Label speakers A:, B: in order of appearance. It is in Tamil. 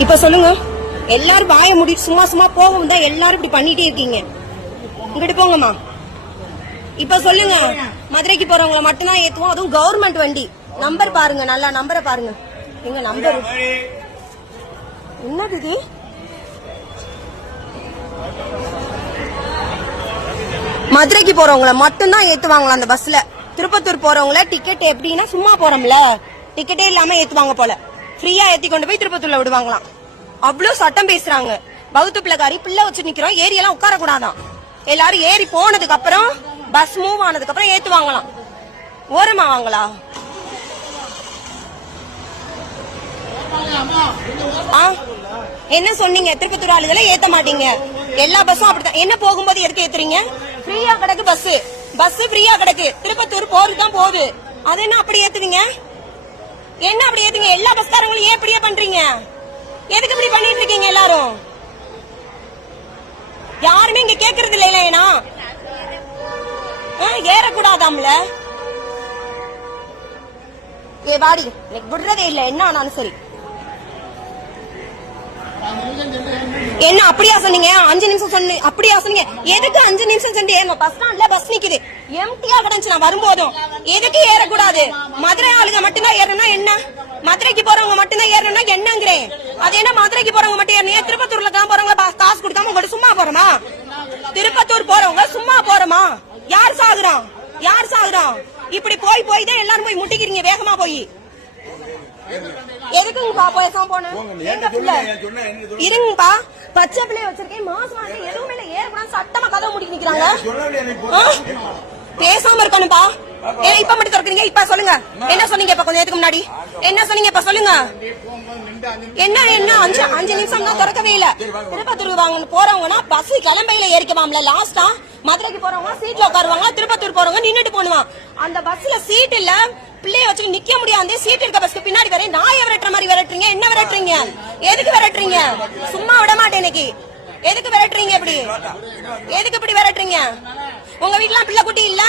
A: இப்ப சொல்லுங்க. எல்லாரும் வாய முடி சும்மா சும்மா போகும் தான் எல்லாரும் இப்படி பண்ணிட்டே இருக்கீங்க. இங்கிட்டு போங்கம்மா. இப்ப சொல்லுங்க. மதுரைக்கு போறவங்கள மட்டும்தான் ஏத்துவோம். அதுவும் கவர்மெண்ட் வண்டி. நம்பர் பாருங்க நல்லா நம்பரை பாருங்க. எங்க நம்பர் என்னது இது? மதுரைக்கு போறவங்கள மட்டும்தான் ஏத்துவாங்களா அந்த பஸ்ல திருப்பத்தூர் போறவங்கள டிக்கெட் எப்படின்னா சும்மா போறோம்ல. டிக்கெட்டே இல்லாம ஏத்துவாங்க போல. ஃப்ரீயா ஏத்தி கொண்டு போய் திருப்பத்தூர்ல விடுவாங்களாம். அவ்வளவு சட்டம் பேசுறாங்க. பௌத்த பிள்ளைக்காரி பிள்ளை வச்சு நிக்கிறோம். ஏரி எல்லாம் உட்கார கூடாதான் எல்லாரும் ஏறி போனதுக்கு அப்புறம் பஸ் மூவ் ஆனதுக்கு அப்புறம் ஏத்துவாங்களாம். ஓரமா வாங்களா? ஆ? என்ன சொன்னீங்க? திருப்பத்தூர் ஆளுகளை ஏத்த மாட்டீங்க. எல்லா பஸ்ஸும் அப்படித்தான். என்ன போகும்போது எதுக்கு ஏத்துறீங்க? ஃப்ரீயா கிடக்கு பஸ் பஸ் ஃப்ரீயா கிடக்கு. திருப்பத்தூர் போறதுதான் போகுது. அது என்ன அப்படி ஏத்துவீங்க என்ன அப்படி ஏத்துங்க? எல்லா பஸ்காரங்களும் ஏன் இப்படியே பண்றீங்க? எதுக்கு இப்படி பண்ணிட்டு இருக்கீங்க எல்லாரும்? யாருமே இங்க கேக்குறது இல்ல ஏன்னா ஏறக்கூடாதாம்ல? ஏ வாடி. எனக்கு விடுறதே இல்ல. என்ன ஆனாலும் சரி. என்ன அப்படியா சொன்னீங்க? அஞ்சு நிமிஷம் சொன்னீங்க அப்படியா சொன்னீங்க? எதுக்கு அஞ்சு நிமிஷம் சென்று ஏறணும் பஸ் ஸ்டாண்ட்ல பஸ் நிக்குது. எம்டியா கிடந்துச்சு நான் வரும்போதும். எதுக்கு ஏறக்கூடாது? மதுரை ஆளுங்க மட்டும்தான் ஏறணும்னா என்ன? மதுரைக்கு போறவங்க மட்டும்தான் ஏறணும்னா என்னங்கிறேன். அது என்ன மதுரைக்கு போறவங்க மட்டும் ஏறணும்? திருப்பத்தூர்ல தான் போறவங்க காசு கொடுக்காம உங்கள்ட்ட சும்மா போறோமா? திருப்பத்தூர் போறவங்க சும்மா போறோமா? யார் சாகுறான்? யார் சாகுறான்? இப்படி போய் போய் தான் எல்லாரும் போய் முட்டிக்கிறீங்க வேகமா போய். எதுக்குங்கப்பா பேசாம போனேன் இருங்கப்பா. பச்சை பிள்ளைய வச்சிருக்கேன் மாசம் எதுவுமே இல்ல ஏறக்கூடாது சட்டமா கதவு முடிக்க நிக்கிறாங்க? பேசாம இருக்கணும்பா இப்ப மட்டும் திறக்கிறீங்க இப்ப சொல்லுங்க. என்ன? சொன்னீங்க இப்ப கொஞ்ச நேரத்துக்கு முன்னாடி? என்ன சொன்னீங்க இப்ப சொல்லுங்க. என்ன என்ன? அஞ்சு அஞ்சு நிமிஷம் தான் திறக்கவே இல்ல. திருப்பத்தூர் வாங்க போறவங்கன்னா பஸ் கிளம்பையில ஏறிக்குவாம்ல லாஸ்டா மதுரைக்கு போறவங்க சீட்ல உட்காருவாங்க திருப்பத்தூர் போறவங்க நின்னுட்டு போனுவான் அந்த பஸ்ல சீட் இல்ல பிள்ளைய வச்சு நிக்க முடியாது சீட் இருக்க பஸ்க்கு பின்னாடி வரேன் நாய விரட்டுற மாதிரி விரட்டுறீங்க. என்ன விரட்டுறீங்க? எதுக்கு விரட்டுறீங்க? சும்மா விட மாட்டேன் இன்னைக்கு. எதுக்கு விரட்டுறீங்க இப்படி? எதுக்கு இப்படி விரட்டுறீங்க? உங்க வீட்டுல பிள்ளை குட்டி இல்ல?